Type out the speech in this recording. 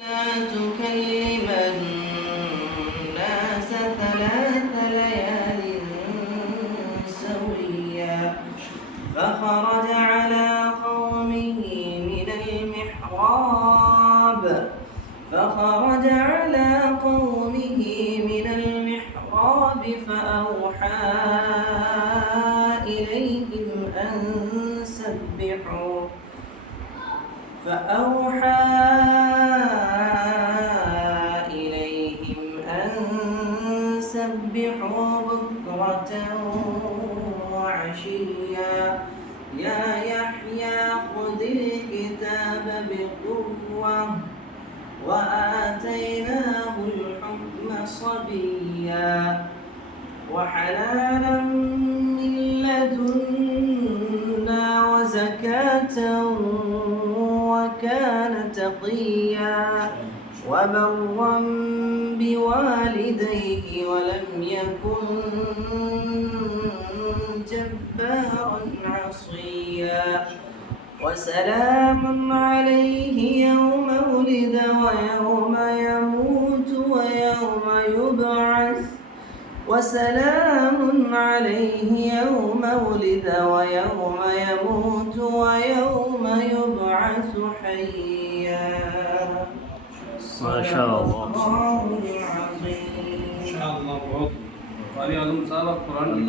لا تكلم الناس 3 ليال سويا فخرج على قومه من المحراب فأوحى إليهم أن سبحوا بكرة وعشيا يا يحيى خذ الكتاب بقوة وآتيناه الحكم صبيا وحنانا من لدنا وزكاة وكان تقيا وبرا بوالديه ولم يكن جبارا عصيا وسلام عليه يوم ولد ويوم يموت ويوم يبعث حيا. ما شاء الله. الله العظيم. इंशाअल्लाह बहुत क़ारी आज़म साहब कुरान की